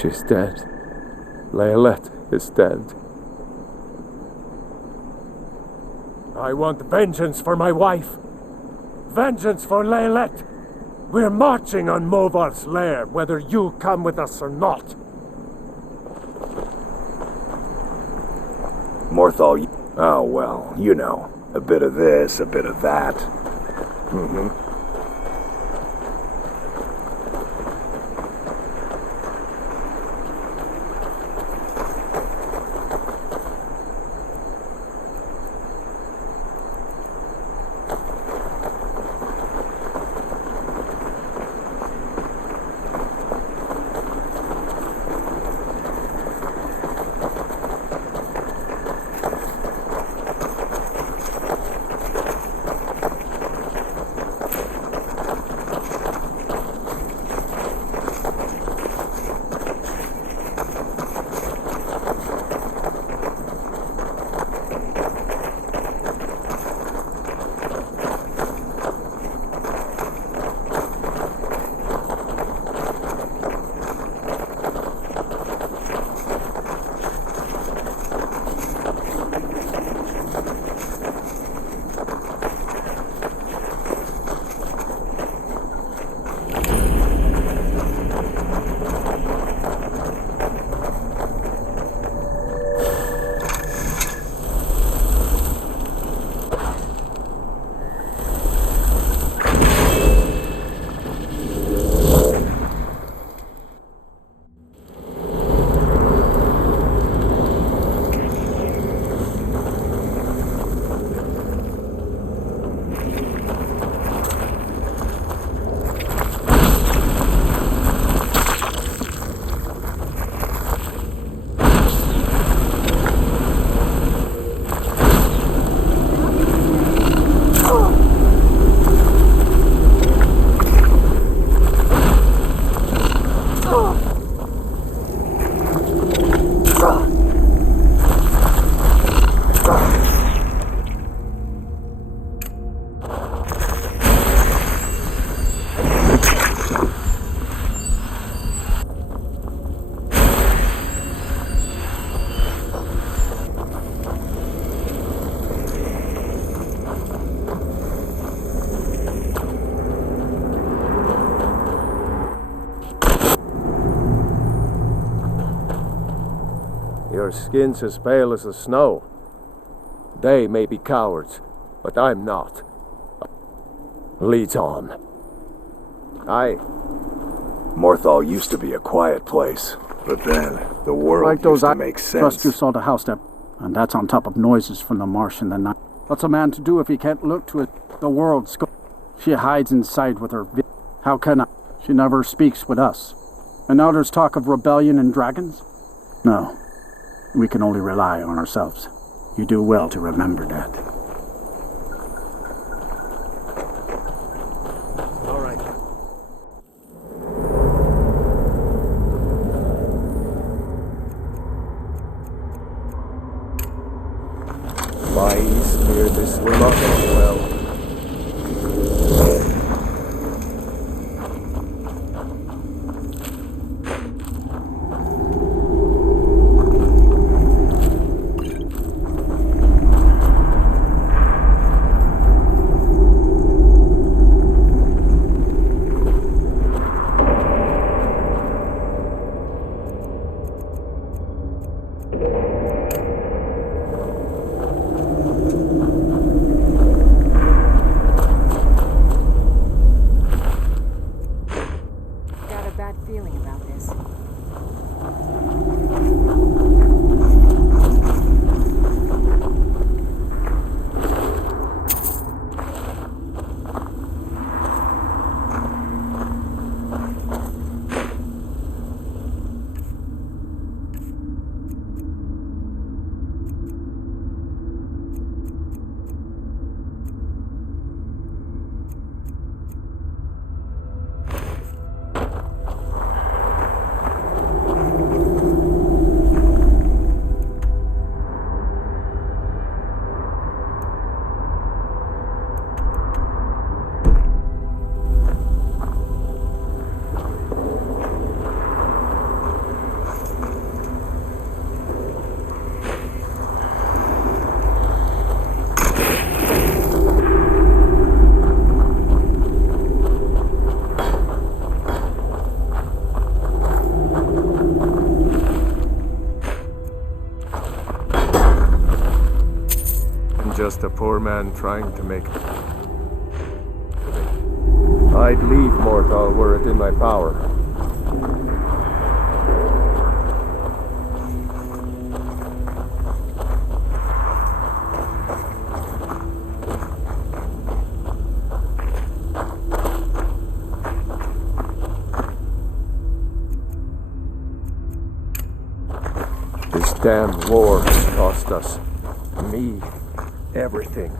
She's dead. Leylette is dead. I want vengeance for my wife. Vengeance for Leylette. We're marching on Movar's lair, whether you come with us or not. Morthal, oh well, you know, a bit of this, a bit of that. Your skin's as pale as the snow. They may be cowards, but I'm not. Leads on. Aye. Morthal used to be a quiet place, but then the world Like those used to make sense. Trust you saw the house step, and that's on top of noises from the marsh in the night. What's a man to do if he can't look to it? The world's She hides inside with her How can I? She never speaks with us. And now there's talk of rebellion and dragons? No. We can only rely on ourselves. You do well to remember that. All right. Spies near this will not end well. just a poor man trying to make it. I'd leave Morthal were it in my power. This damn war cost us, me, everything.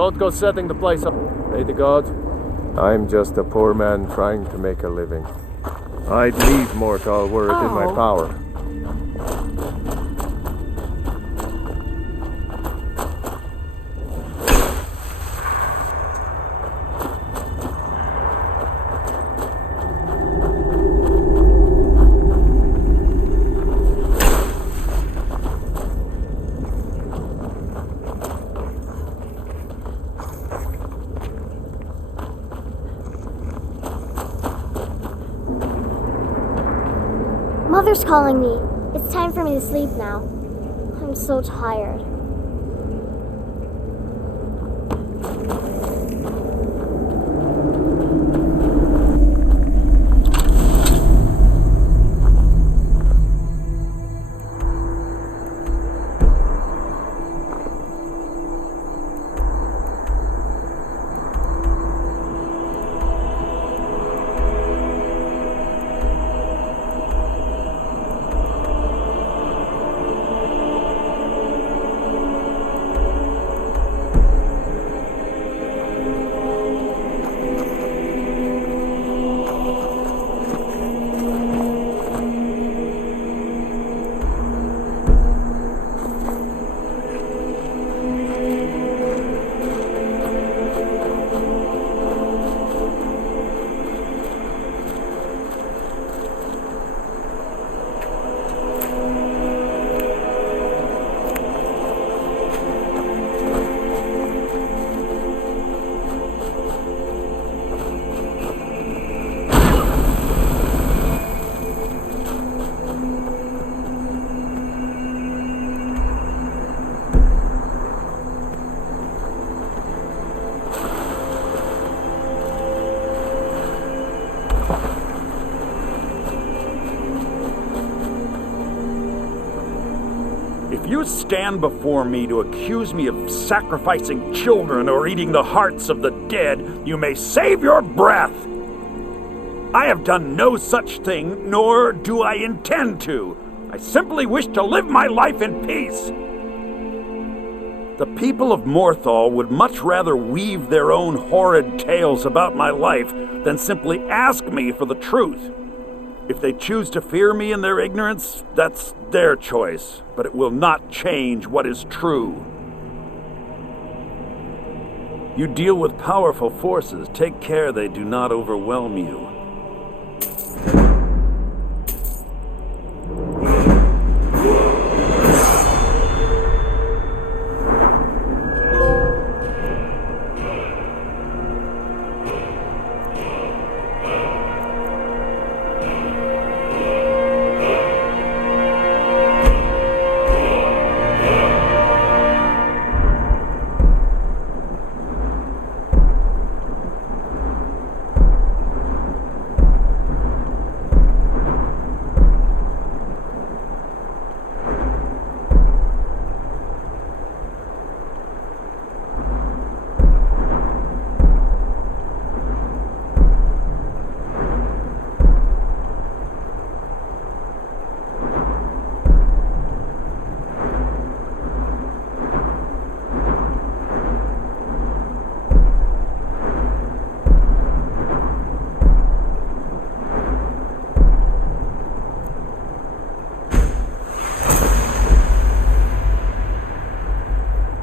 Don't go setting the place up. Pray to God. I'm just a poor man trying to make a living. I'd leave Mortal were it in my power. Mother's calling me. It's time for me to sleep now. I'm so tired. If you stand before me to accuse me of sacrificing children or eating the hearts of the dead, you may save your breath. I have done no such thing, nor do I intend to. I simply wish to live my life in peace. The people of Morthal would much rather weave their own horrid tales about my life than simply ask me for the truth. If they choose to fear me in their ignorance, that's their choice, but it will not change what is true. You deal with powerful forces. Take care they do not overwhelm you.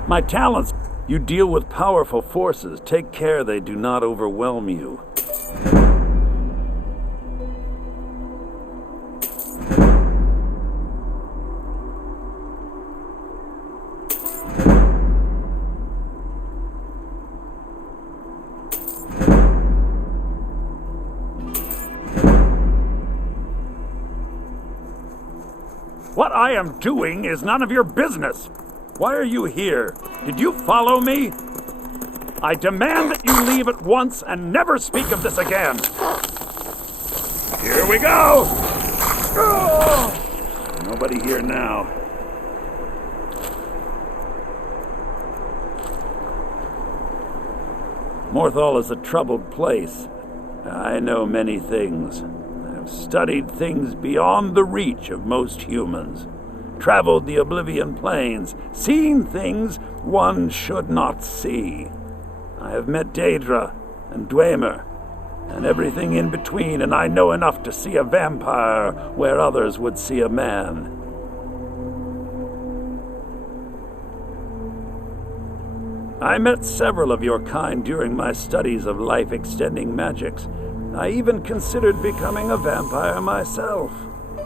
My talents. You deal with powerful forces. Take care they do not overwhelm you. What I am doing is none of your business. Why are you here? Did you follow me? I demand that you leave at once and never speak of this again. Here we go! Nobody here now. Morthal is a troubled place. I know many things. I've studied things beyond the reach of most humans. Traveled the Oblivion Plains, seen things one should not see. I have met Daedra and Dwemer, and everything in between, and I know enough to see a vampire where others would see a man. I met several of your kind during my studies of life-extending magics. I even considered becoming a vampire myself.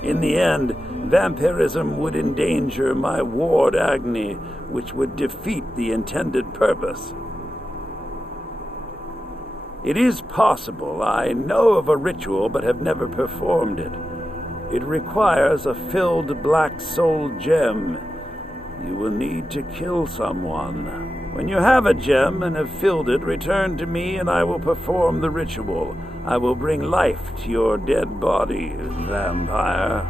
In the end, vampirism would endanger my ward Agni, which would defeat the intended purpose. It is possible I know of a ritual but have never performed it. It requires a filled black soul gem. You will need to kill someone. When you have a gem and have filled it, return to me and I will perform the ritual. I will bring life to your dead body, vampire.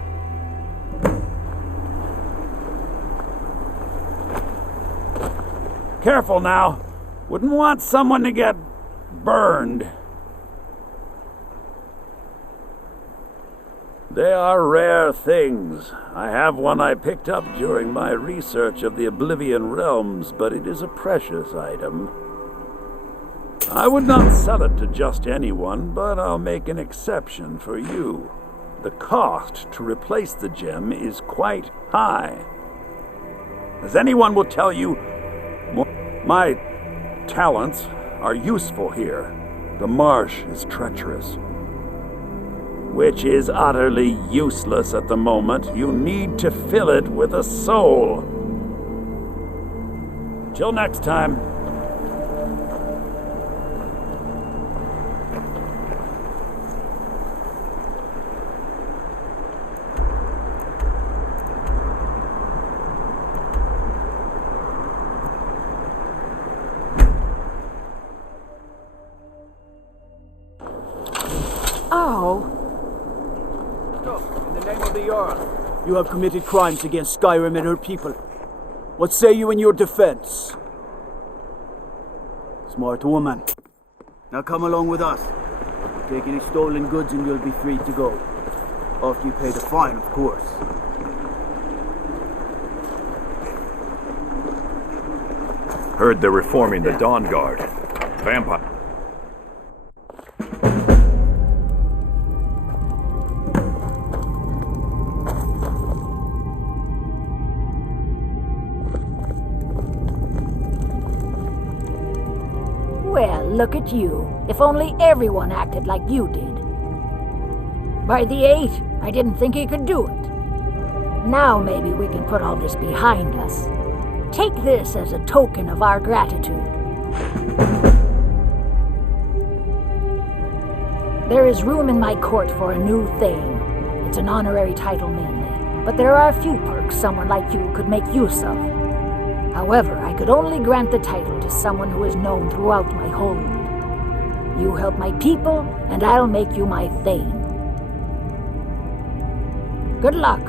Careful now. Wouldn't want someone to get burned. They are rare things. I have one I picked up during my research of the Oblivion Realms, but it is a precious item. I would not sell it to just anyone, but I'll make an exception for you. The cost to replace the gem is quite high. As anyone will tell you, my talents are useful here. The marsh is treacherous, which is utterly useless at the moment. You need to fill it with a soul. Till next time. You have committed crimes against Skyrim and her people. What say you in your defense? Smart woman. Now come along with us. Take any stolen goods and you'll be free to go. After you pay the fine, of course. Heard they're reforming the Dawn Guard. Vampire. Well, look at you. If only everyone acted like you did. By the 8, I didn't think he could do it. Now maybe we can put all this behind us. Take this as a token of our gratitude. There is room in my court for a new thing. It's an honorary title mainly, but there are a few perks someone like you could make use of. However, I could only grant the title to someone who is known throughout my hold. You help my people, and I'll make you my thane. Good luck.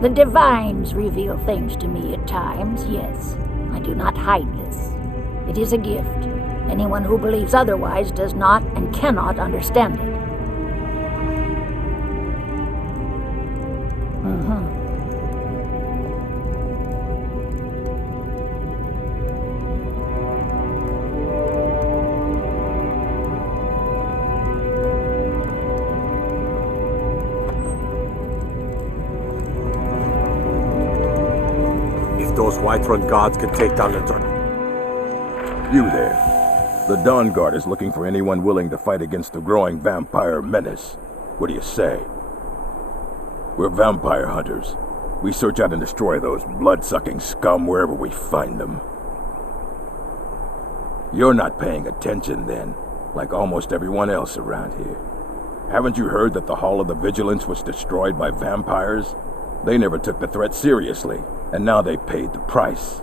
The divines reveal things to me at times, yes. I do not hide this. It is a gift. Anyone who believes otherwise does not and cannot understand it. Those Whiterun gods could take down the You there. The Dawn Guard is looking for anyone willing to fight against the growing vampire menace. What do you say? We're vampire hunters. We search out and destroy those blood-sucking scum wherever we find them. You're not paying attention then, like almost everyone else around here. Haven't you heard that the Hall of the Vigilance was destroyed by vampires? They never took the threat seriously, and now they paid the price.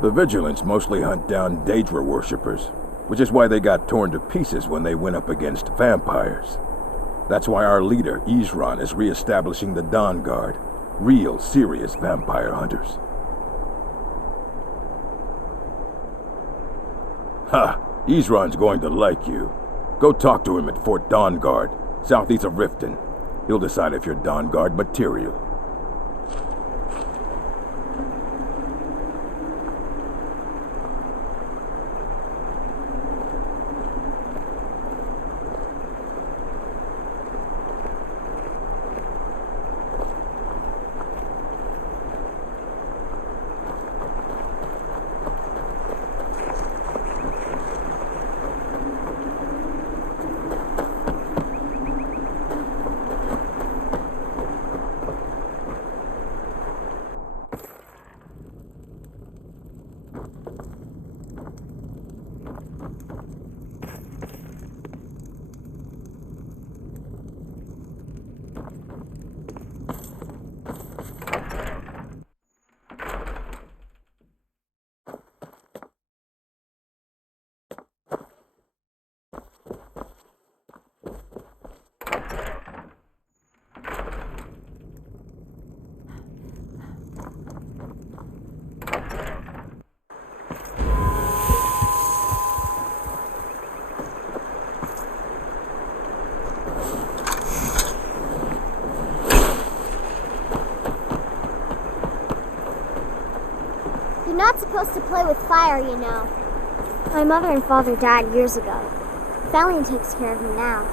The Vigilance mostly hunt down Daedra worshippers, which is why they got torn to pieces when they went up against vampires. That's why our leader, Isran, is re-establishing the Dawn Guard. Real, serious vampire hunters. Ha! Isran's going to like you. Go talk to him at Fort Dawn Guard, southeast of Riften. He'll decide if you're Dawn Guard material. You're not supposed to play with fire, you know. My mother and father died years ago. Valiant takes care of me now.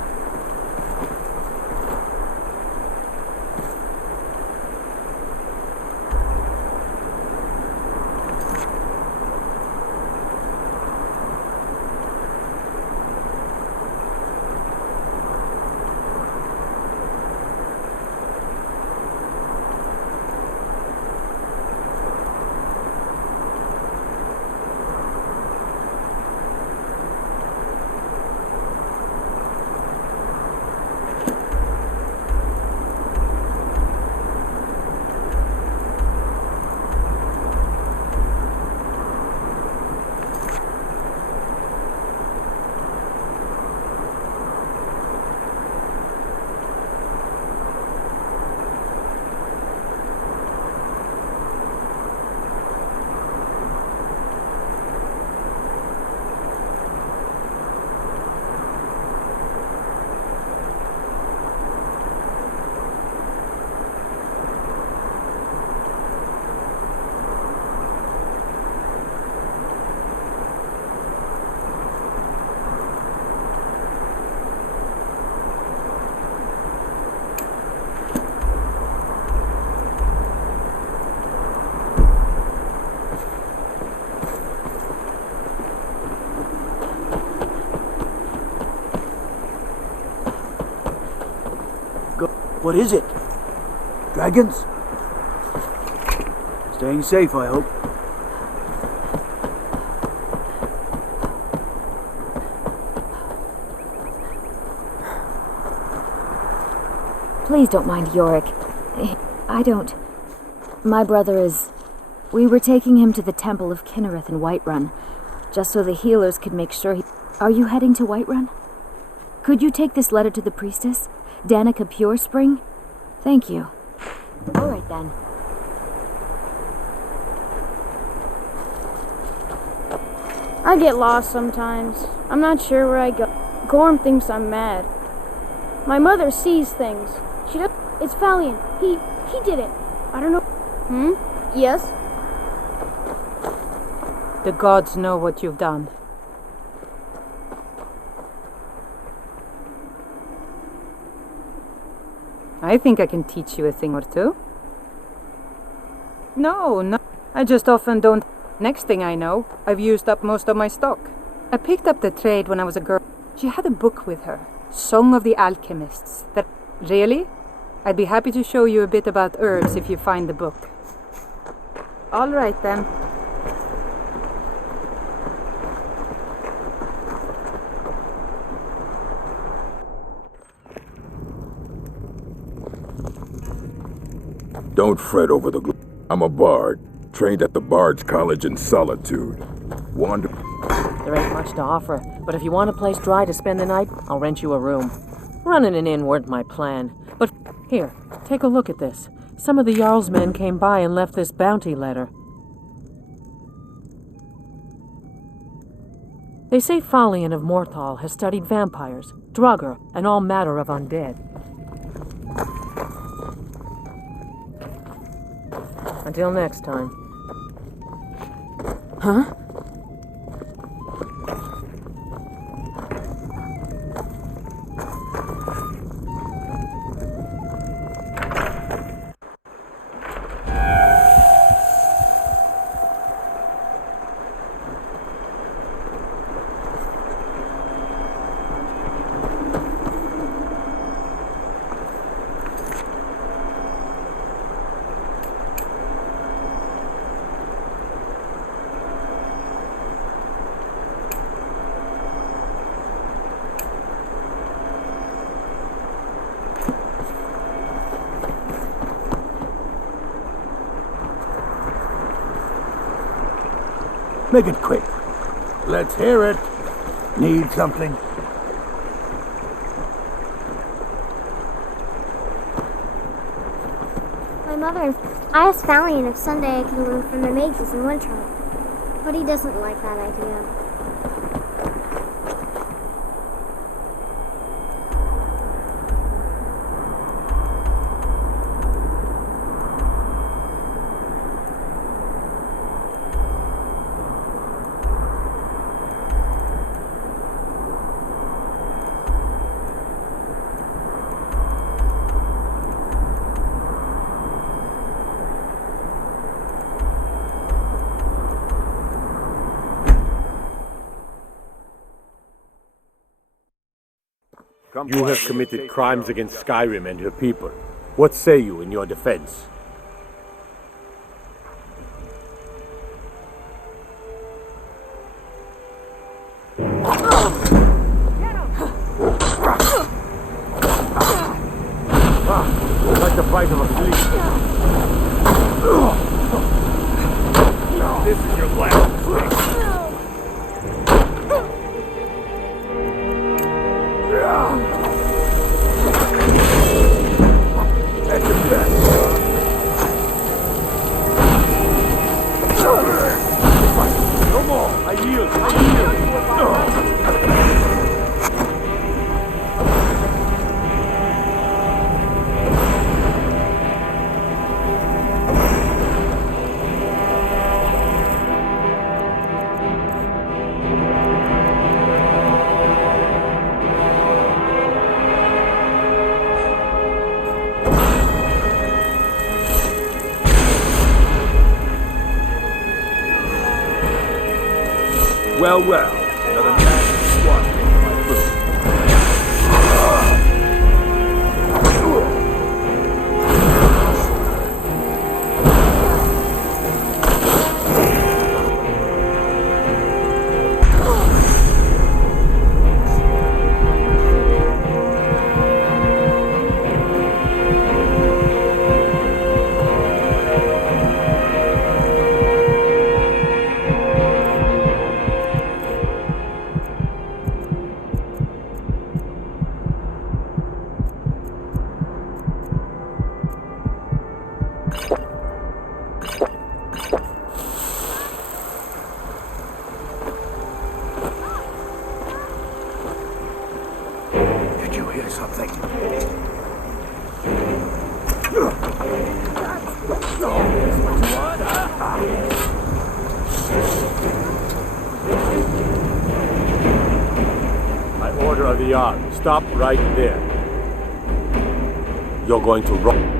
What is it? Dragons? Staying safe, I hope. Please don't mind Yorick. I don't. My brother is... We were taking him to the Temple of Kinnereth in Whiterun, just so the healers could make sure he... Are you heading to Whiterun? Could you take this letter to the priestess? Danica Purespring? Thank you. All right, then. I get lost sometimes. I'm not sure where I go. Gorm thinks I'm mad. My mother sees things. She does. It's Valiant. He did it. I don't know. Yes? The gods know what you've done. I think I can teach you a thing or two. No. I just often don't. Next thing I know, I've used up most of my stock. I picked up the trade when I was a girl. She had a book with her, Song of the Alchemists. That really? I'd be happy to show you a bit about herbs if you find the book. All right then. Don't fret over the I'm a bard, trained at the Bard's College in Solitude. There ain't much to offer, but if you want a place dry to spend the night, I'll rent you a room. Running an inn weren't my plan, but here, take a look at this. Some of the Jarl's men came by and left this bounty letter. They say Falion of Morthal has studied vampires, Draugr, and all matter of undead. Until next time. Huh? Make it quick. Let's hear it. Need something? My mother, I asked Valiant if Sunday I can learn from the mages in winter, but he doesn't like that idea. You have committed crimes against Skyrim and her people. What say you in your defense? Like the bite of a flea. This is your last trick. That's the best. No more. I yield. Well, another massive squad in my food. Did you hear something? By order of the Jarl, stop right there. You're going to roll.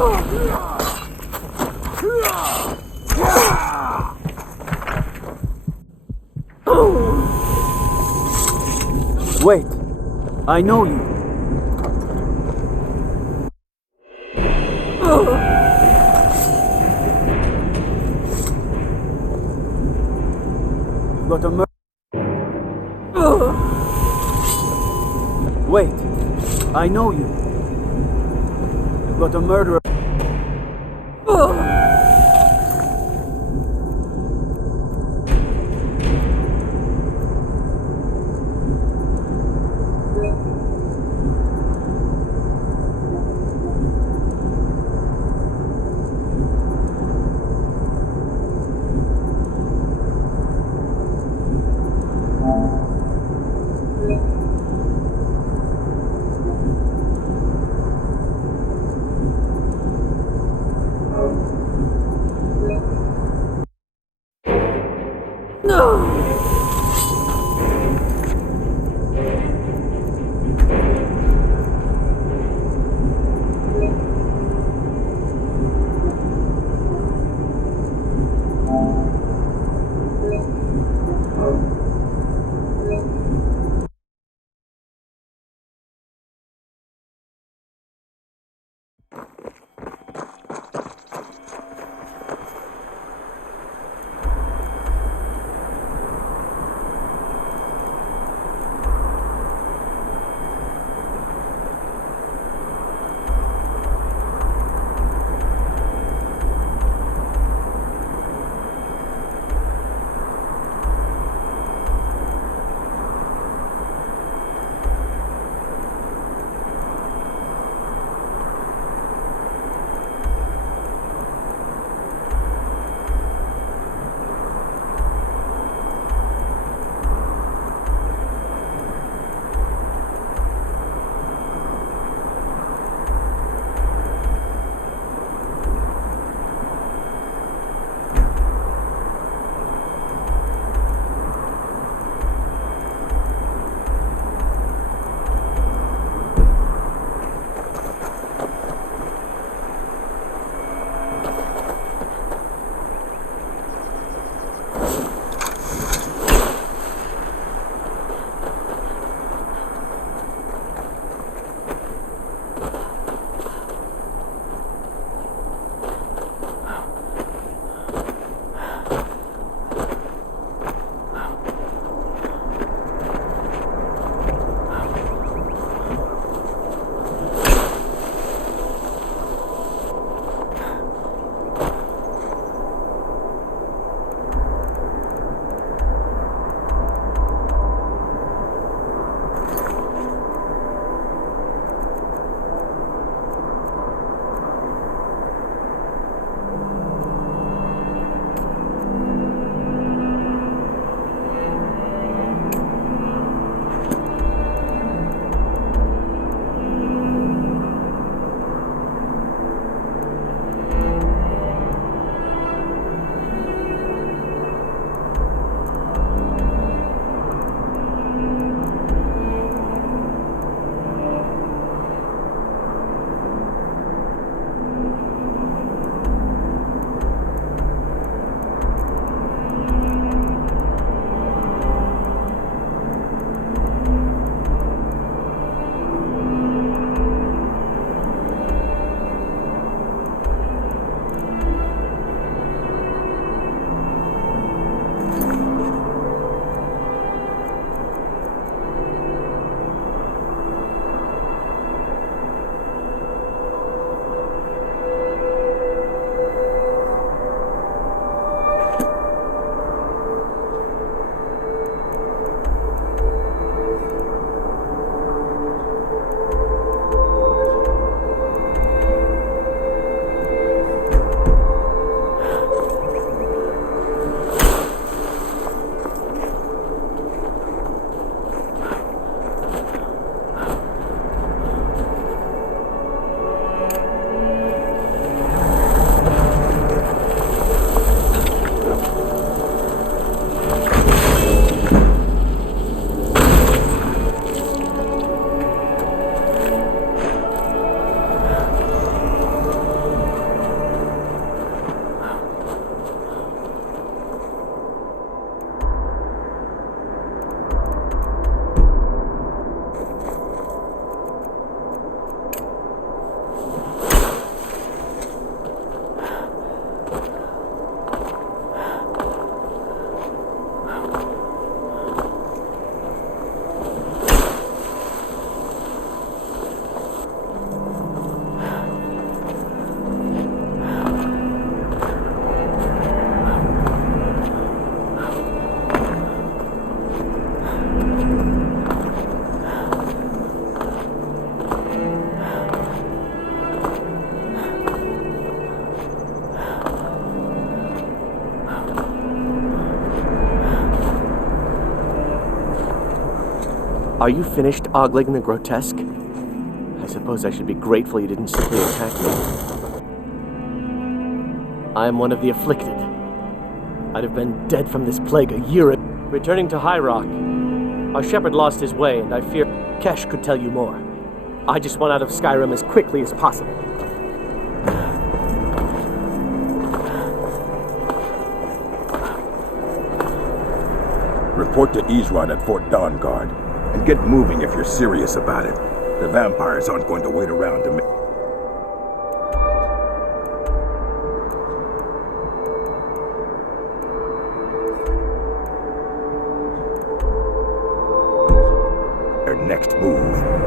Wait, I know you. You've got a Wait, I know you. You've got a murderer. Are you finished ogling the grotesque? I suppose I should be grateful you didn't simply attack me. I am one of the afflicted. I'd have been dead from this plague a year ago. Returning to High Rock, our shepherd lost his way, and I fear Kesh could tell you more. I just want out of Skyrim as quickly as possible. Report to Izran at Fort Dawnguard, and get moving if you're serious about it. The vampires aren't going to wait around to their next move.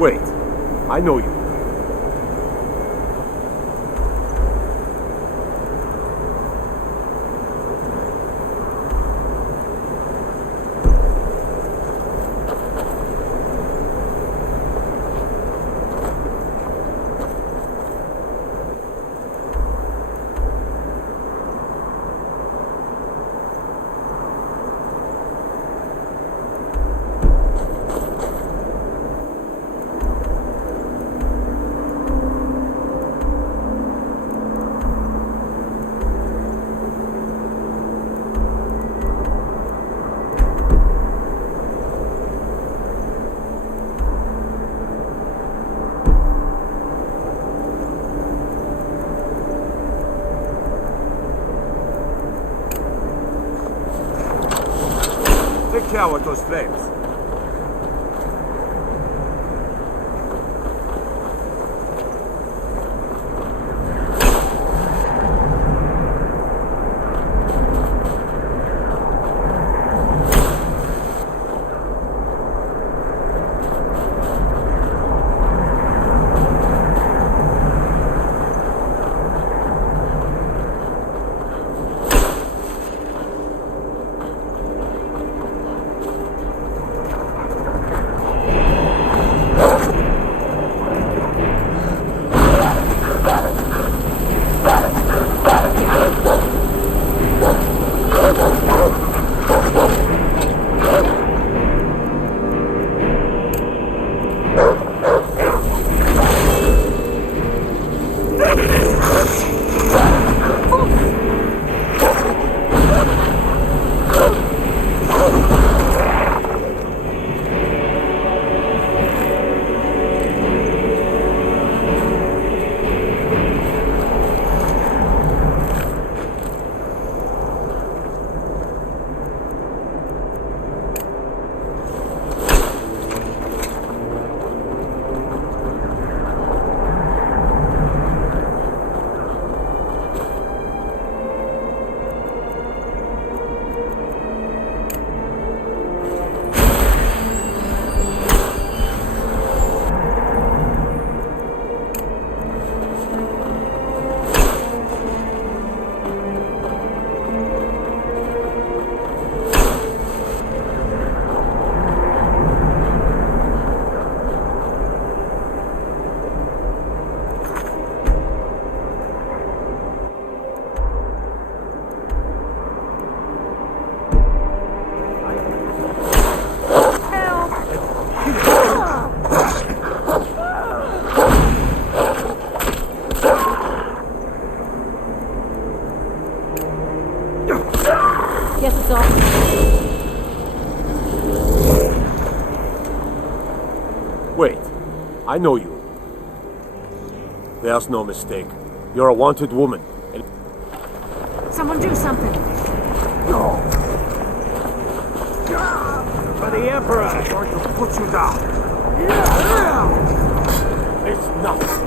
Wait, I know you. Take care with those flames. Guess it's all. Wait, I know you. There's no mistake. You're a wanted woman. And Someone do something. For the Emperor! I'm going to put you down. it's nuts.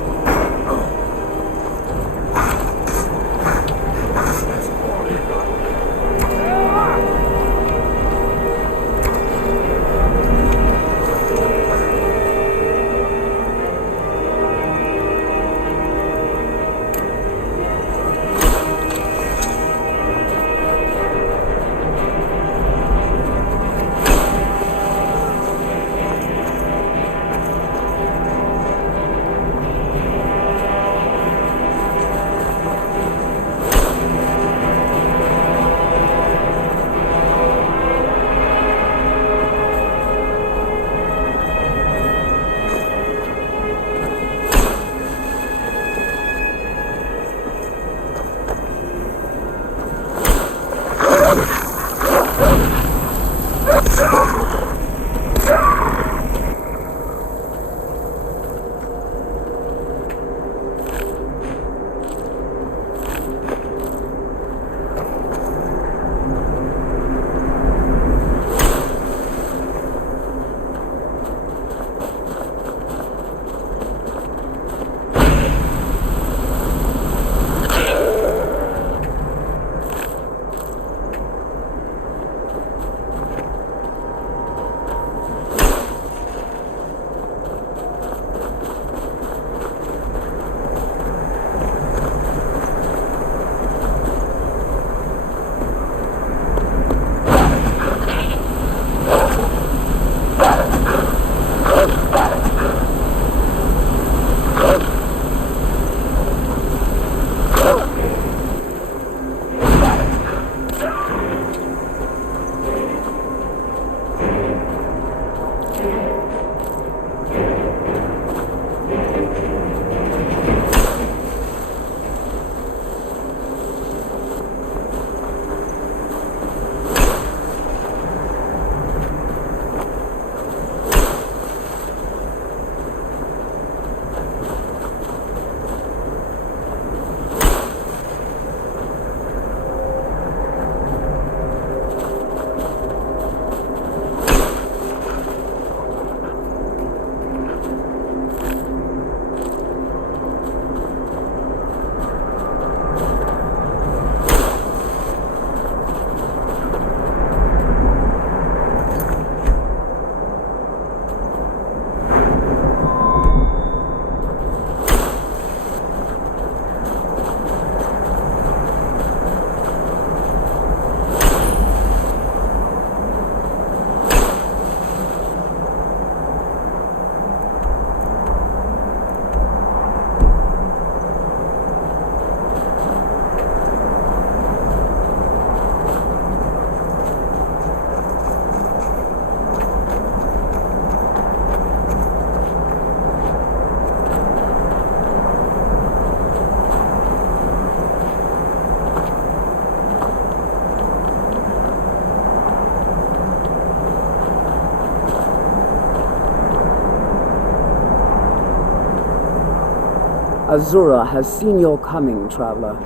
Azura has seen your coming, traveler.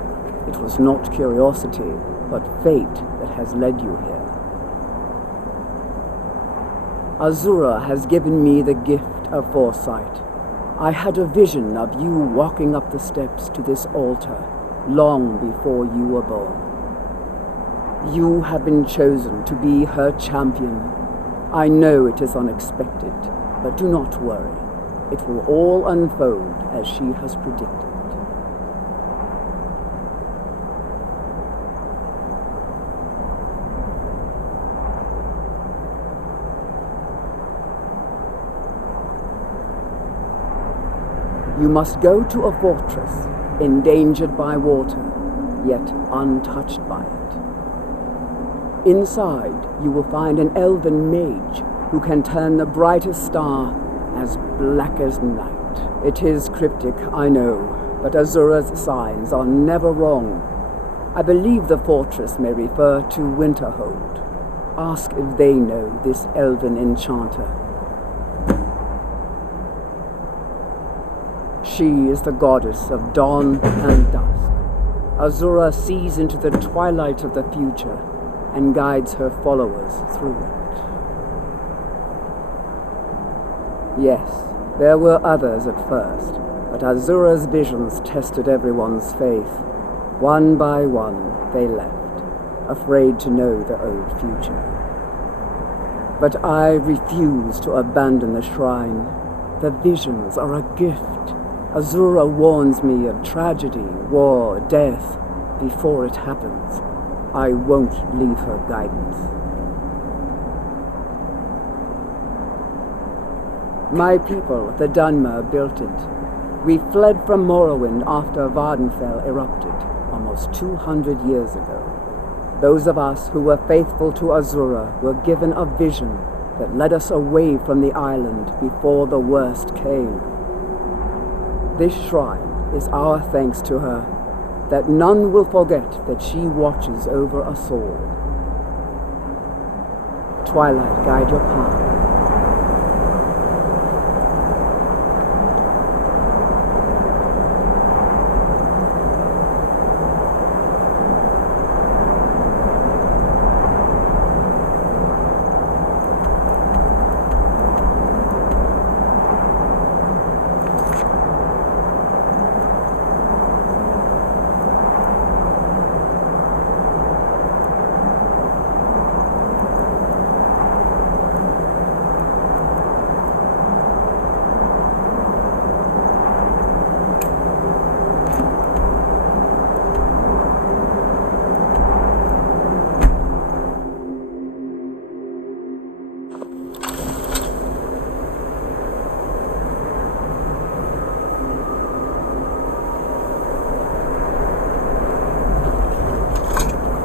It was not curiosity, but fate that has led you here. Azura has given me the gift of foresight. I had a vision of you walking up the steps to this altar long before you were born. You have been chosen to be her champion. I know it is unexpected, but do not worry. It will all unfold as she has predicted. You must go to a fortress, endangered by water, yet untouched by it. Inside, you will find an elven mage who can turn the brightest star as black as night. It is cryptic, I know, but Azura's signs are never wrong. I believe the fortress may refer to Winterhold. Ask if they know this elven enchanter. She is the goddess of dawn and dusk. Azura sees into the twilight of the future and guides her followers through it. Yes, there were others at first, but Azura's visions tested everyone's faith. One by one, they left, afraid to know the old future. But I refuse to abandon the shrine. The visions are a gift. Azura warns me of tragedy, war, death, before it happens. I won't leave her guidance. My people, the Dunmer, built it. We fled from Morrowind after Vardenfell erupted, almost 200 years ago. Those of us who were faithful to Azura were given a vision that led us away from the island before the worst came. This shrine is our thanks to her, that none will forget that she watches over us all. Twilight, guide your path.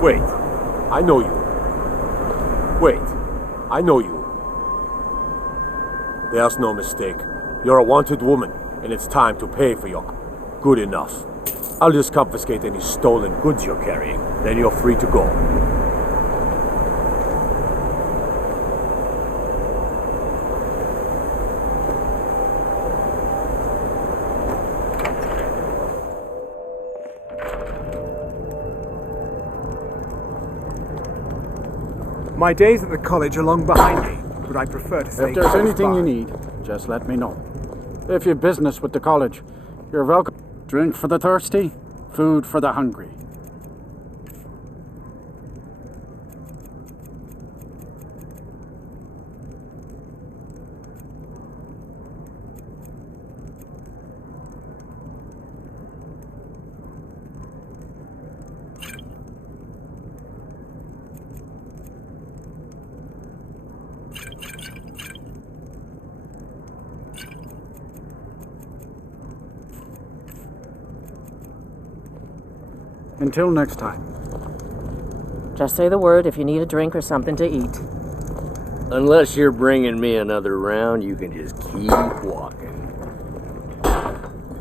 Wait, I know you. Wait, I know you. There's no mistake. You're a wanted woman, and it's time to pay for your... Good enough. I'll just confiscate any stolen goods you're carrying, then you're free to go. My days at the college are long behind me, but I prefer to stay If there's close anything by. you need, just let me know. If you've business with the college, you're welcome. Drink for the thirsty, food for the hungry. Until next time. Just say the word if you need a drink or something to eat. Unless you're bringing me another round, you can just keep walking.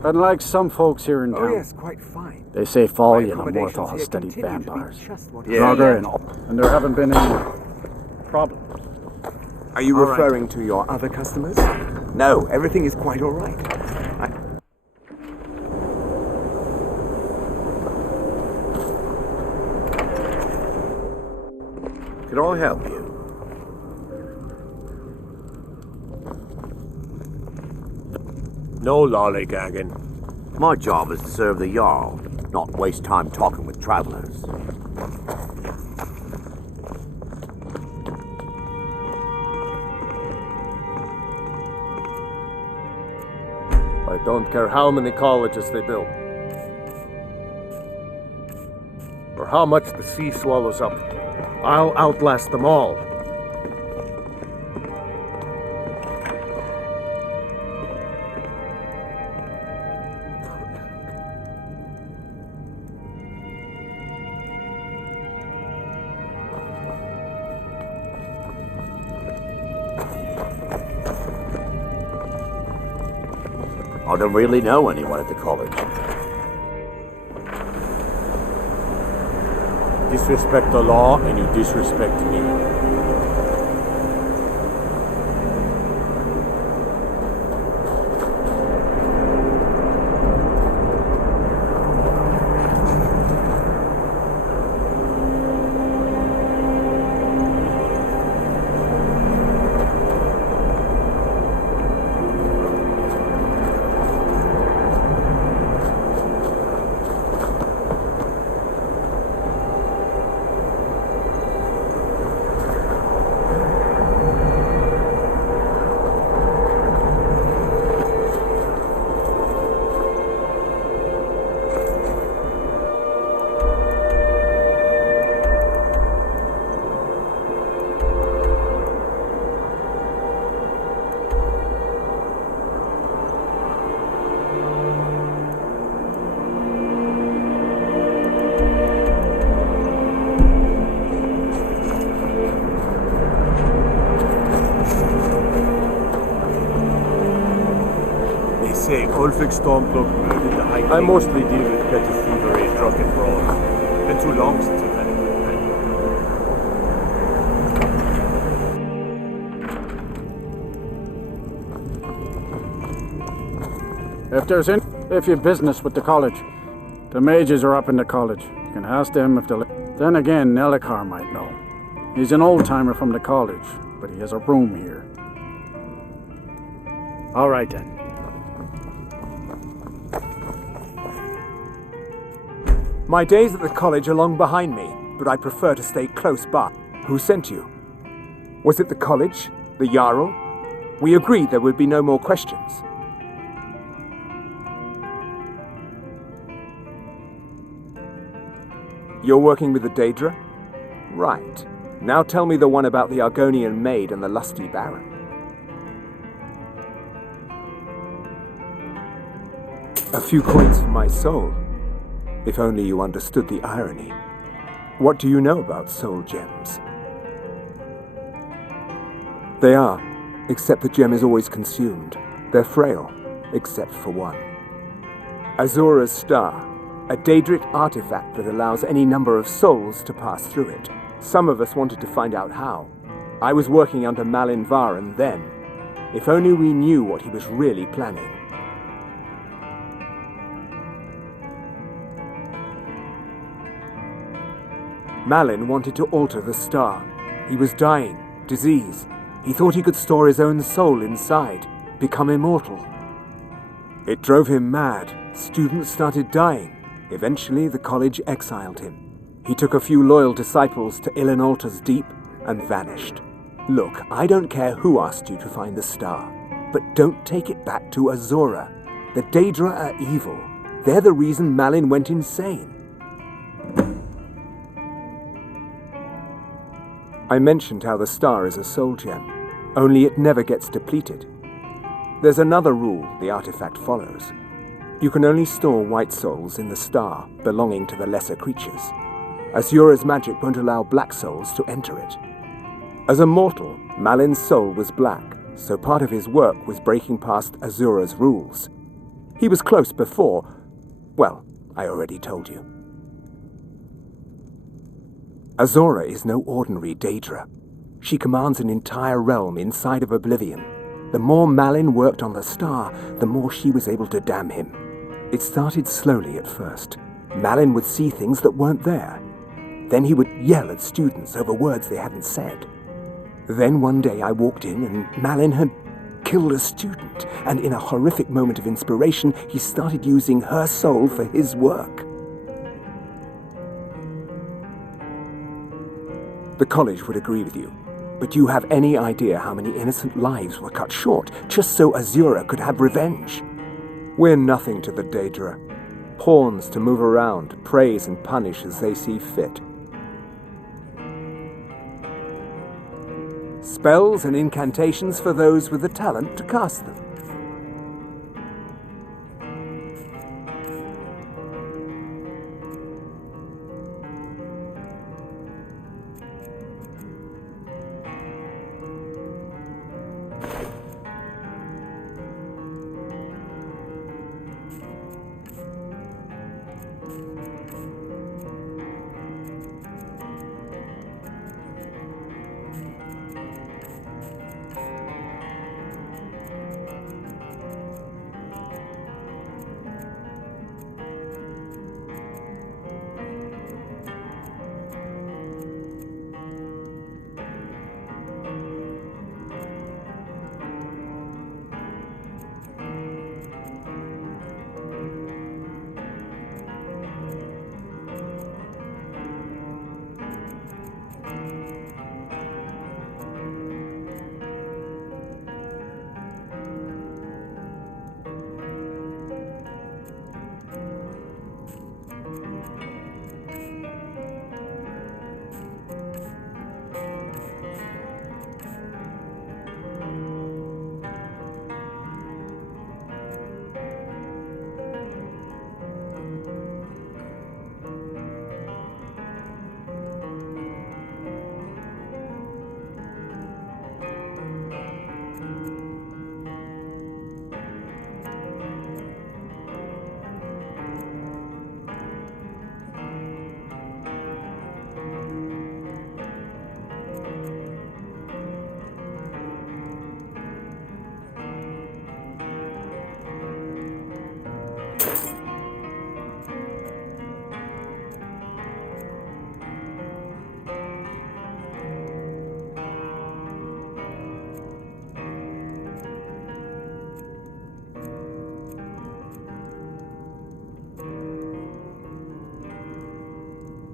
Unlike some folks here in town. Oh yes, quite fine. They say Fallion and accommodations Morthal here studied continue to be vampires. just what Draugr and all. And there haven't been any problems. Are you All right. referring to your other customers? No, everything is quite all right. Can I help you? No lollygagging. My job is to serve the Jarl, not waste time talking with travelers. I don't care how many colleges they build, or how much the sea swallows up. I'll outlast them all. I don't really know anyone at the college. Disrespect the law and you disrespect me. Ulfric Stormblood murdered the High King. I mostly deal with petty thievery and drunken brawls. Been too long since I've had a good If you've business with the college, the mages are up in the college. You can ask them if they'll... Then again, Nelikar might know. He's an old-timer from the college, but he has a room here. All right, then. My days at the college are long behind me, but I prefer to stay close by. Who sent you? Was it the college? The Jarl? We agreed there would be no more questions. You're working with the Daedra? Right. Now tell me the one about the Argonian maid and the lusty baron. A few coins for my soul. If only you understood the irony. What do you know about soul gems? They are, except the gem is always consumed. They're frail, except for one. Azura's Star, a Daedric artifact that allows any number of souls to pass through it. Some of us wanted to find out how. I was working under Malin Varen then. If only we knew what he was really planning. Malin wanted to alter the star. He was dying, disease. He thought he could store his own soul inside, become immortal. It drove him mad. Students started dying. Eventually, the college exiled him. He took a few loyal disciples to Ilinalta's Deep and vanished. Look, I don't care who asked you to find the star, but don't take it back to Azura. The Daedra are evil. They're the reason Malin went insane. I mentioned how the star is a soul gem, only it never gets depleted. There's another rule the artifact follows. You can only store white souls in the star belonging to the lesser creatures. Azura's magic won't allow black souls to enter it. As a mortal, Malin's soul was black, so part of his work was breaking past Azura's rules. He was close before... well, I already told you. Azura is no ordinary Daedra. She commands an entire realm inside of Oblivion. The more Malin worked on the star, the more she was able to damn him. It started slowly at first. Malin would see things that weren't there. Then he would yell at students over words they hadn't said. Then one day I walked in and Malin had killed a student, and in a horrific moment of inspiration, he started using her soul for his work. The college would agree with you, but do you have any idea how many innocent lives were cut short just so Azura could have revenge? We're nothing to the Daedra. Pawns to move around, praise and punish as they see fit. Spells and incantations for those with the talent to cast them.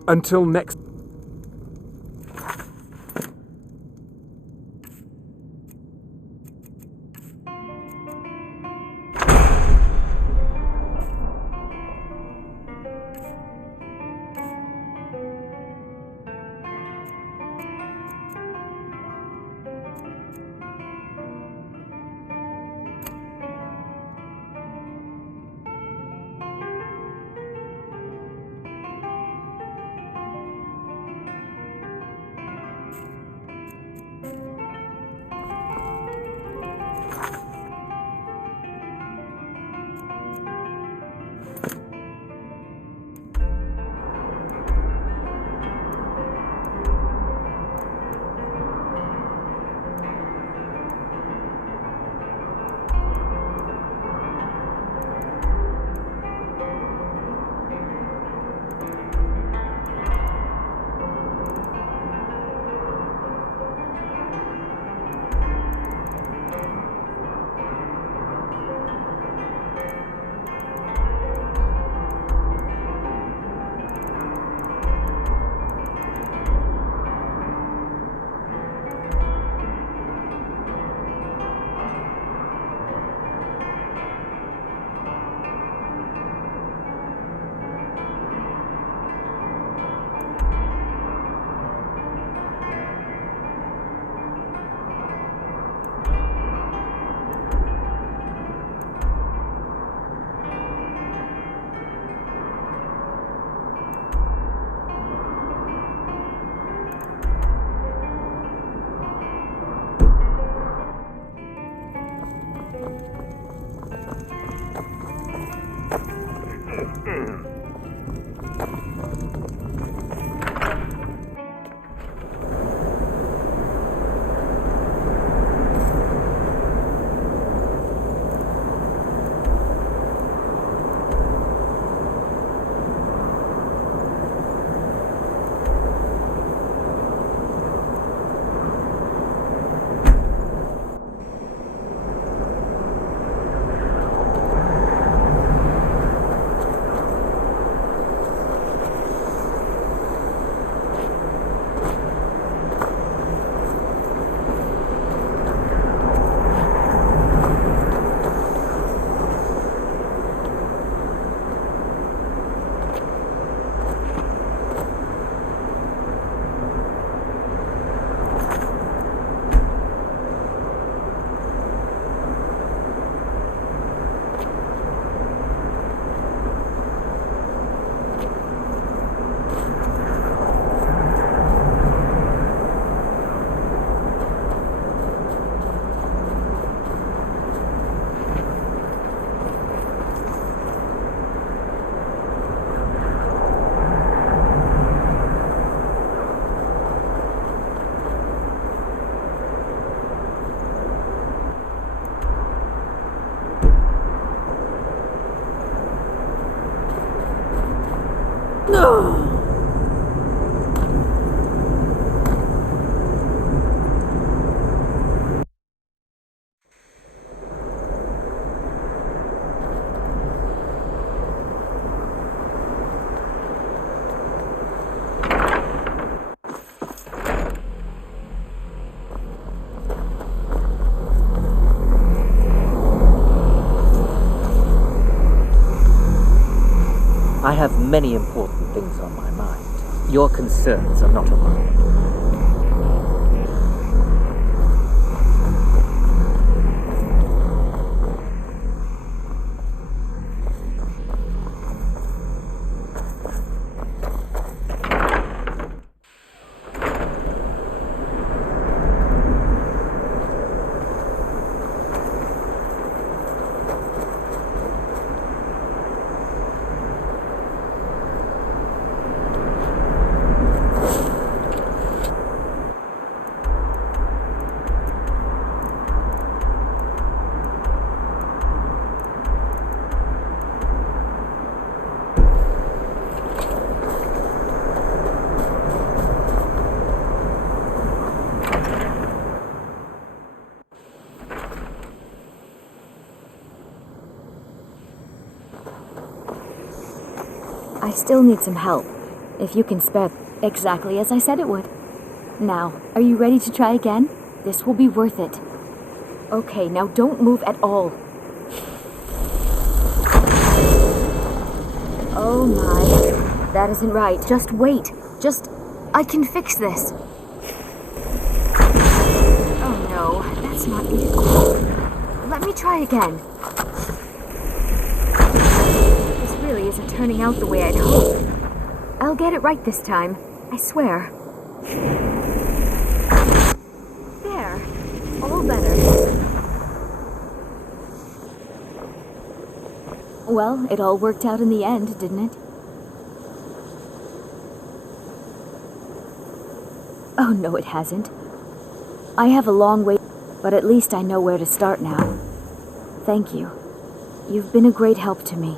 Until next... I have many important things on my mind. Your concerns are not of mine. I still need some help. If you can spare... Exactly as I said it would. Now, are you ready to try again? This will be worth it. Okay, now don't move at all. Oh my. That isn't right. Just wait. I can fix this. Oh no, that's not it. Let me try again. Really isn't turning out the way I'd hoped. I'll get it right this time. I swear. There. All better. Well, it all worked out in the end, didn't it? Oh, no, it hasn't. I have a long way, but at least I know where to start now. Thank you. You've been a great help to me.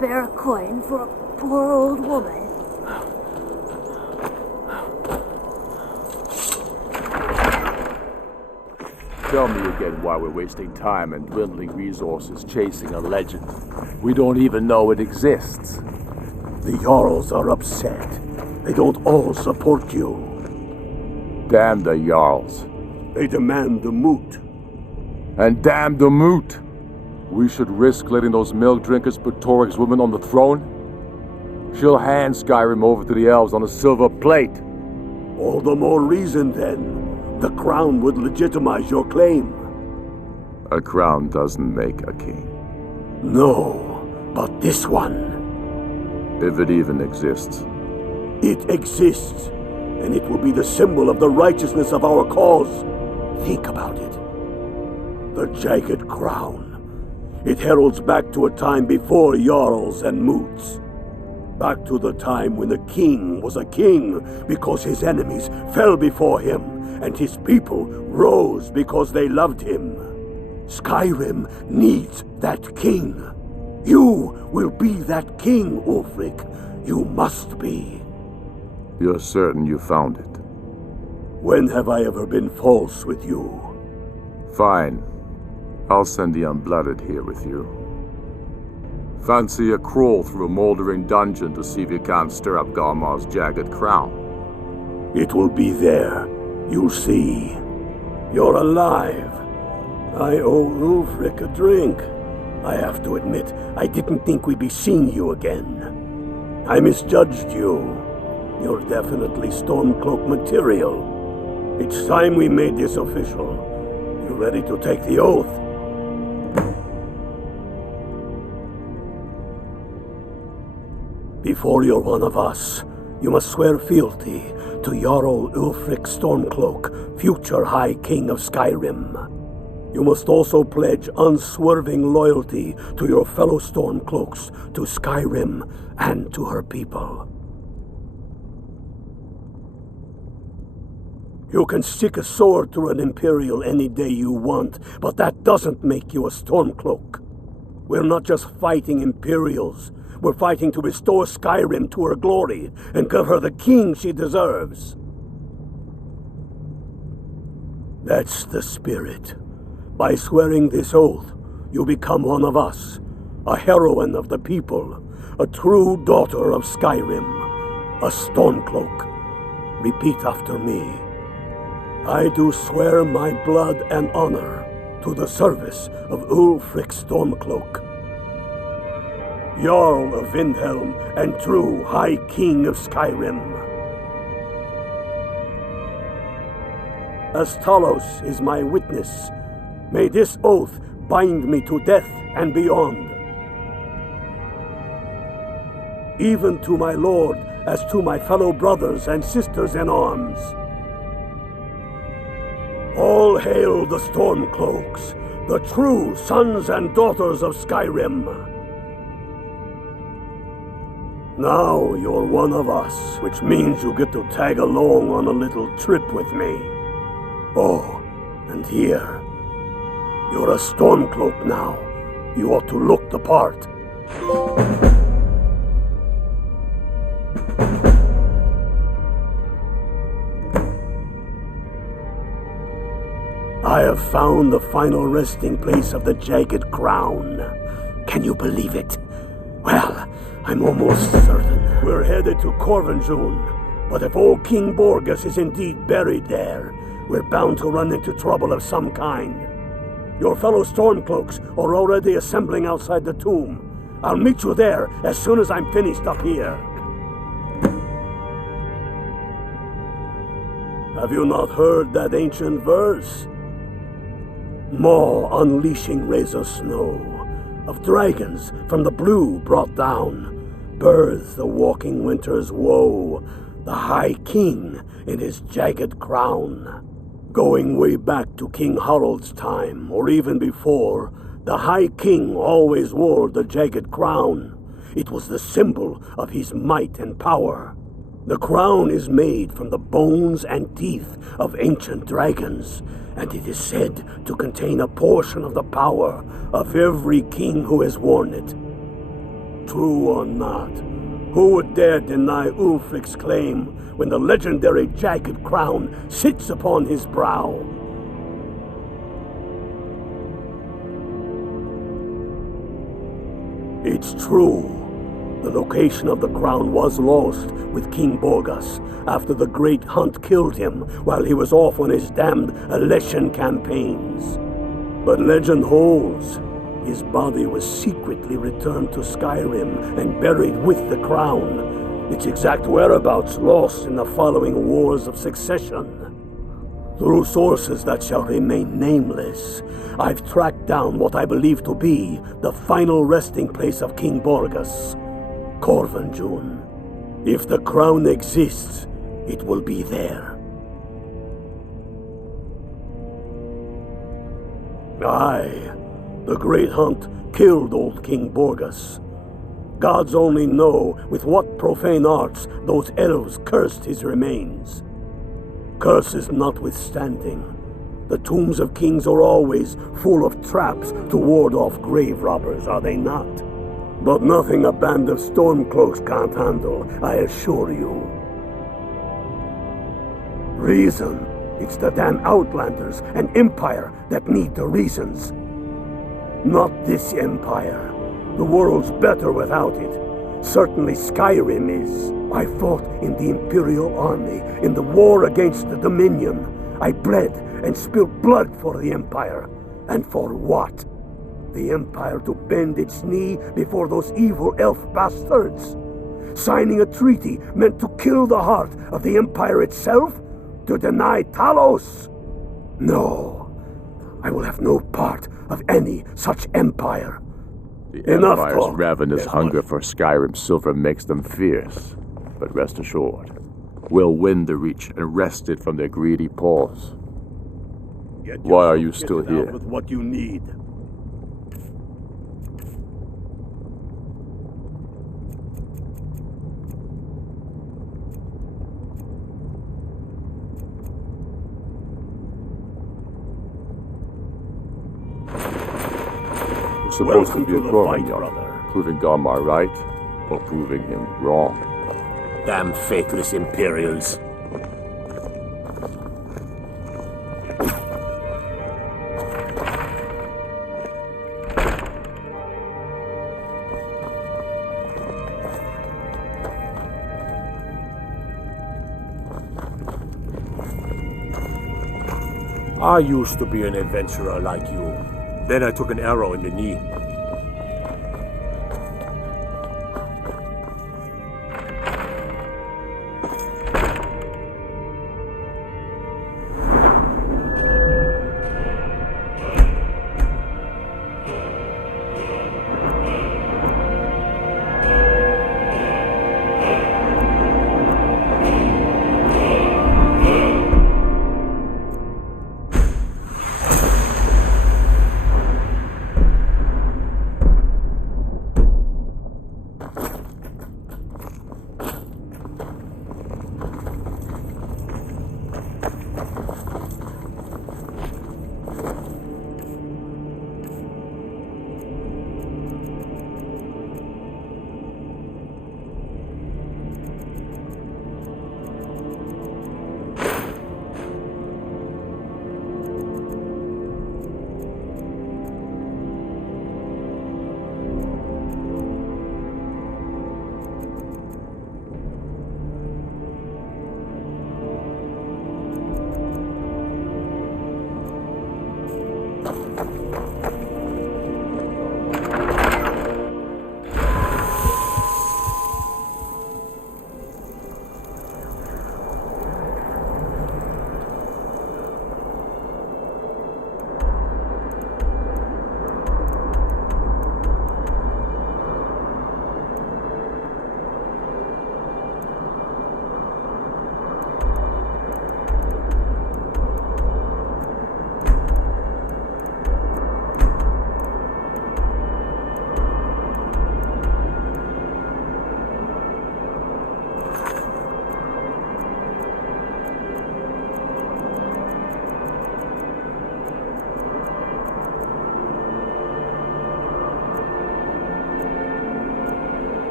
spare a coin for a poor old woman? Tell me again why we're wasting time and dwindling resources chasing a legend. We don't even know it exists. The Jarls are upset. They don't all support you. Damn the Jarls. They demand the moot. And damn the moot! We should risk letting those milk drinkers put Torik's woman on the throne? She'll hand Skyrim over to the elves on a silver plate. All the more reason, then. The crown would legitimize your claim. A crown doesn't make a king. No, but this one. If it even exists. It exists, and it will be the symbol of the righteousness of our cause. Think about it. The jagged crown. It heralds back to a time before Jarls and moots. Back to the time when the king was a king because his enemies fell before him, and his people rose because they loved him. Skyrim needs that king. You will be that king, Ulfric. You must be. You're certain you found it? When have I ever been false with you? Fine. I'll send the Unblooded here with you. Fancy a crawl through a moldering dungeon to see if you can't stir up Galmar's jagged crown. It will be there. You'll see. You're alive. I owe Ulfric a drink. I have to admit, I didn't think we'd be seeing you again. I misjudged you. You're definitely Stormcloak material. It's time we made this official. You ready to take the oath? Before you're one of us, you must swear fealty to Jarl Ulfric Stormcloak, future High King of Skyrim. You must also pledge unswerving loyalty to your fellow Stormcloaks, to Skyrim, and to her people. You can stick a sword through an Imperial any day you want, but that doesn't make you a Stormcloak. We're not just fighting Imperials. We're fighting to restore Skyrim to her glory and give her the king she deserves. That's the spirit. By swearing this oath, you become one of us, a heroine of the people, a true daughter of Skyrim, a Stormcloak. Repeat after me. I do swear my blood and honor to the service of Ulfric Stormcloak, Jarl of Windhelm and true High King of Skyrim. As Talos is my witness, may this oath bind me to death and beyond. Even to my lord as to my fellow brothers and sisters in arms. All hail the Stormcloaks, the true sons and daughters of Skyrim. Now you're one of us, which means you get to tag along on a little trip with me. Oh, and here. You're a Stormcloak now. You ought to look the part. I have found the final resting place of the Jagged Crown. Can you believe it? Well, I'm almost certain. We're headed to Corvinjune, but if old King Borgus is indeed buried there, we're bound to run into trouble of some kind. Your fellow Stormcloaks are already assembling outside the tomb. I'll meet you there as soon as I'm finished up here. Have you not heard that ancient verse? Maw unleashing razor snow, of dragons from the blue brought down, birth the walking winter's woe, the High King in his jagged crown. Going way back to King Harald's time, or even before, the High King always wore the jagged crown. It was the symbol of his might and power. The crown is made from the bones and teeth of ancient dragons, and it is said to contain a portion of the power of every king who has worn it. true or not, who would dare deny Ulfric's claim when the legendary jagged crown sits upon his brow? It's true. The location of the crown was lost with King Borgas after the Great Hunt killed him while he was off on his damned Alessian campaigns. But legend holds, his body was secretly returned to Skyrim and buried with the crown, its exact whereabouts lost in the following Wars of Succession. Through sources that shall remain nameless, I've tracked down what I believe to be the final resting place of King Borgas, Corvanjun. If the crown exists, it will be there. Aye, the Great Hunt killed old King Borgas. Gods only know with what profane arts those elves cursed his remains. Curses notwithstanding, the tombs of kings are always full of traps to ward off grave robbers, are they not? But nothing a band of Stormcloaks can't handle, I assure you. Reason. It's the damn Outlanders and Empire that need the reasons. Not this Empire. The world's better without it. Certainly Skyrim is. I fought in the Imperial Army in the war against the Dominion. I bled and spilled blood for the Empire. And for what? The Empire to bend its knee before those evil elf bastards? Signing a treaty meant to kill the heart of the Empire itself? To deny Talos? No. I will have no part of any such empire. The Enough Empire's talk. ravenous hunger for Skyrim silver makes them fierce. But rest assured, we'll win the Reach and wrest it from their greedy paws. Why are you still Get it out here? with what you need. It's supposed Welcome to be to a the drawing, fight, brother. proving Garmar right or proving him wrong. Damn faithless Imperials. I used to be an adventurer like you. Then I took an arrow in the knee.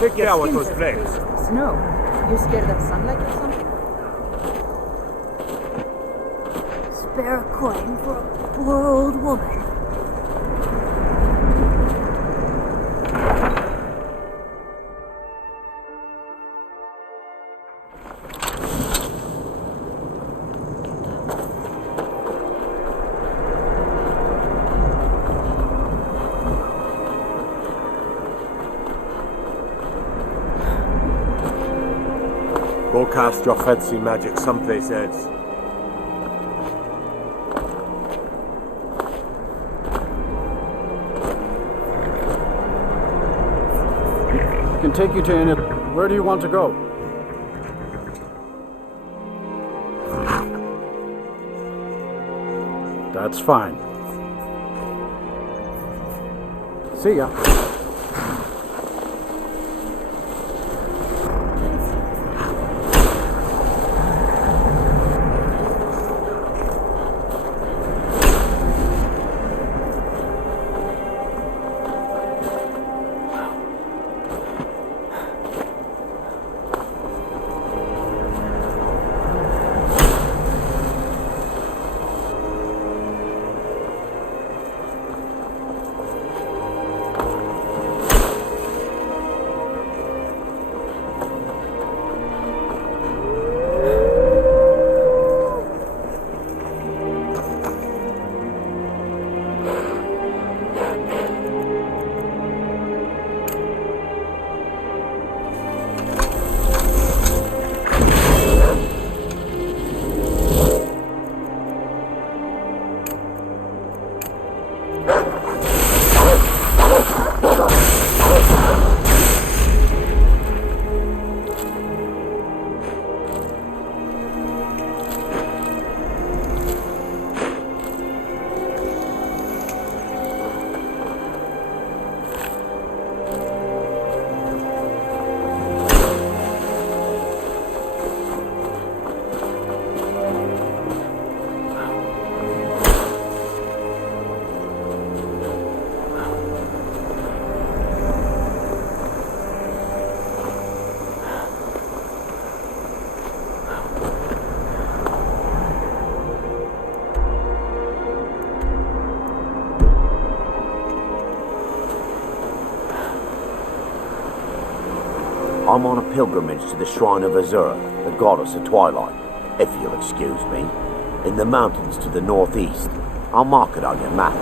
Take me out with those flames. Snow? You scared of sunlight or something? Spare a coin for a poor old woman. Go cast your fancy magic someplace else. I can take you to any... Where do you want to go? That's fine. See ya. I'm on a pilgrimage to the shrine of Azura, the goddess of twilight, if you'll excuse me. In the mountains to the northeast. I'll mark it on your map.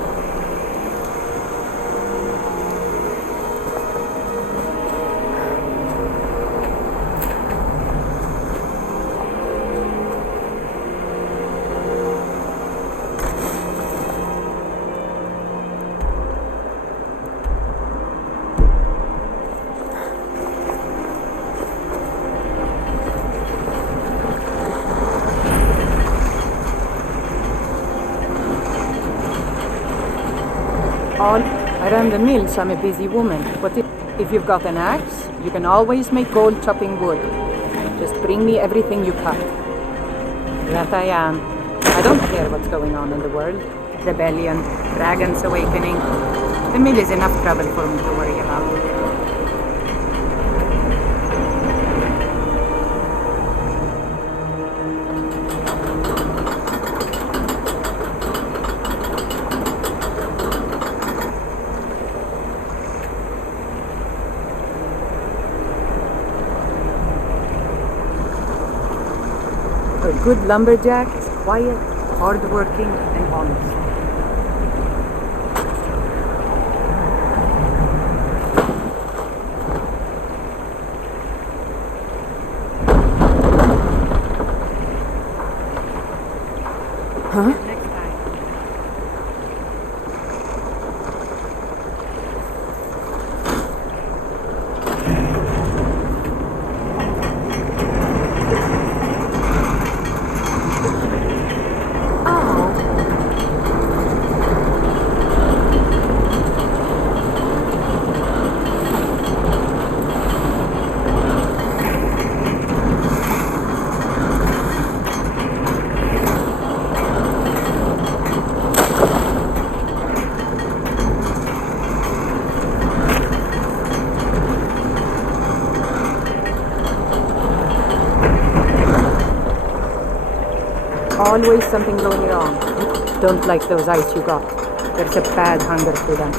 Around the mills, I'm a busy woman, but if you've got an axe, you can always make gold chopping wood. Just bring me everything you cut. That I am. I don't care what's going on in the world. Rebellion, dragons awakening. The mill is enough trouble for me to worry about. A good lumberjack is quiet, hard-working, and honest. Huh? always something going wrong. Don't like those eyes you got. There's a bad hunger for them.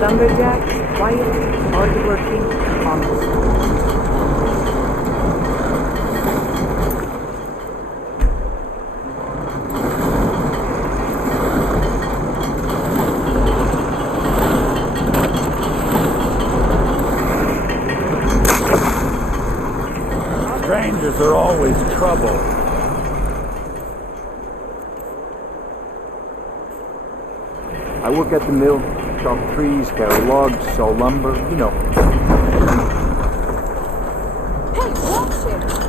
Lumberjack, quiet, hardworking, honest. Strangers are always trouble. I work at the mill. Chop trees, carry logs, sell lumber, you know. Hey, watch it!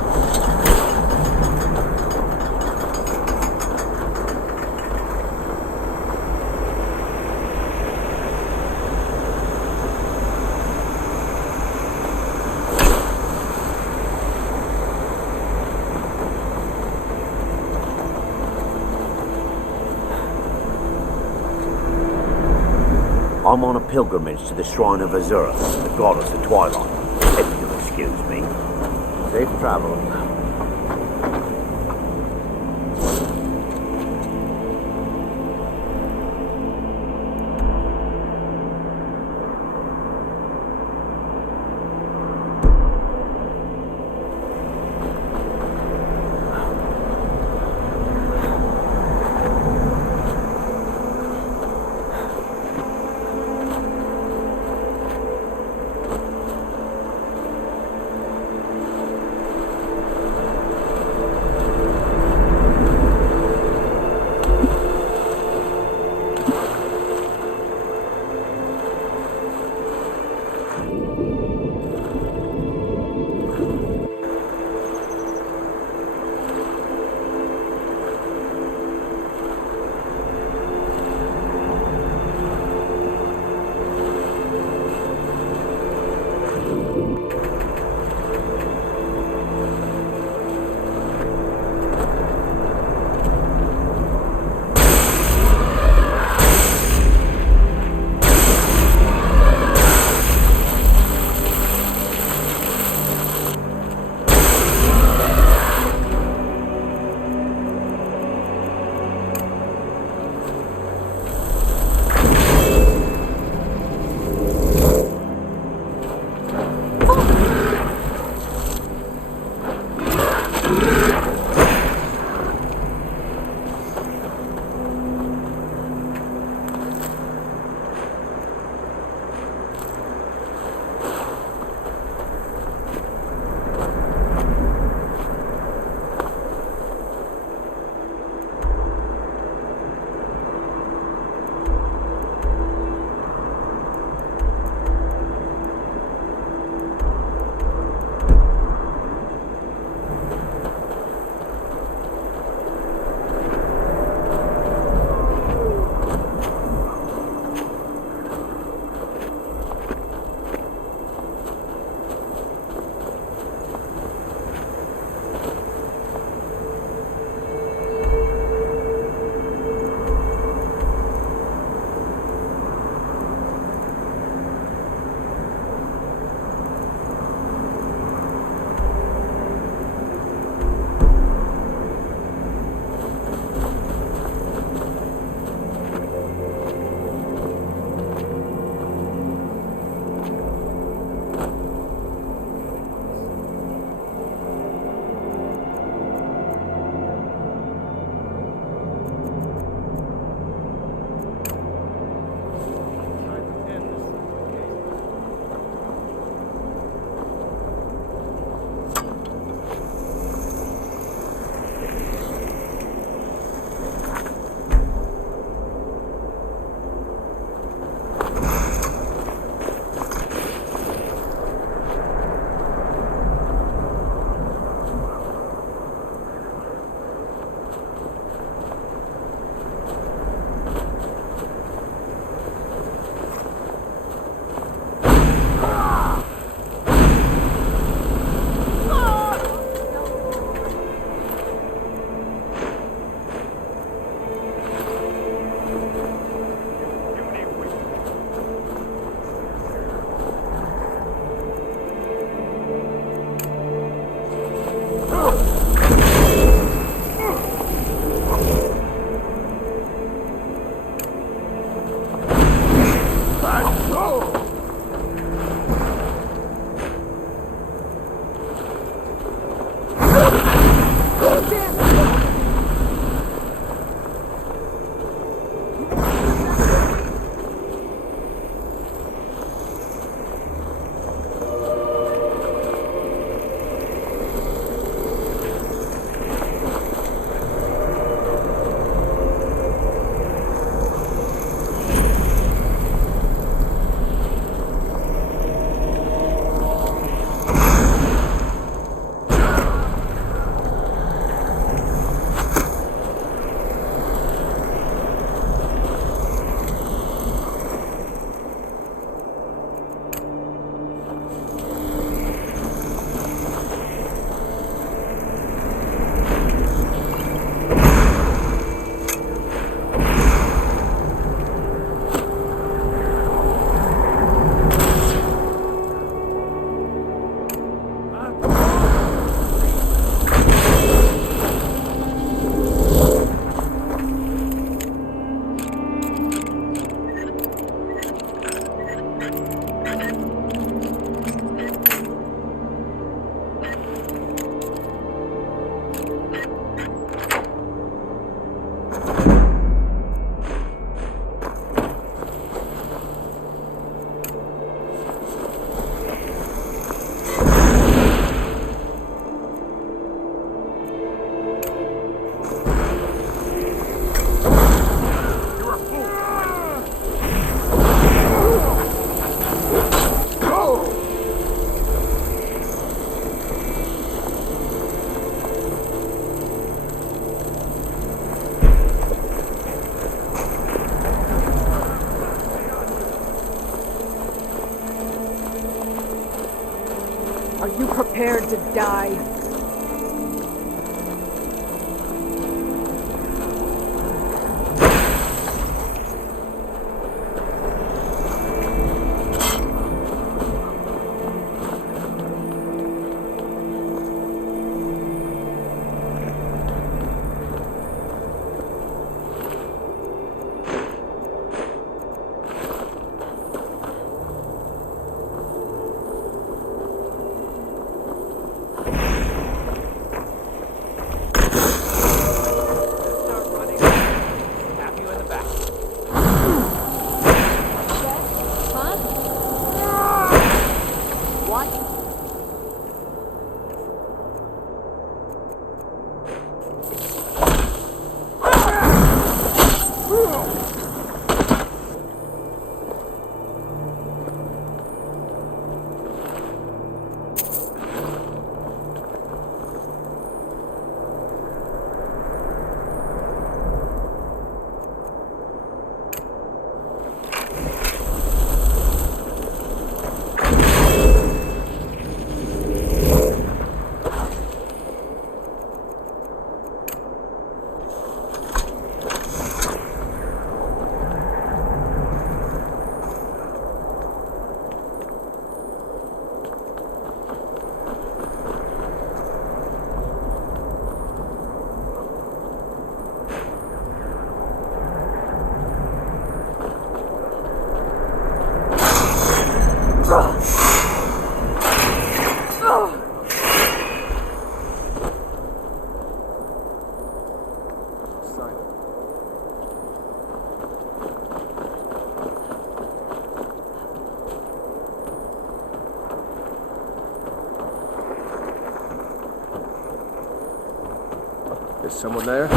I'm on a pilgrimage to the shrine of Azura, the goddess of twilight, if you'll excuse me. Safe travel. to die. Is someone there?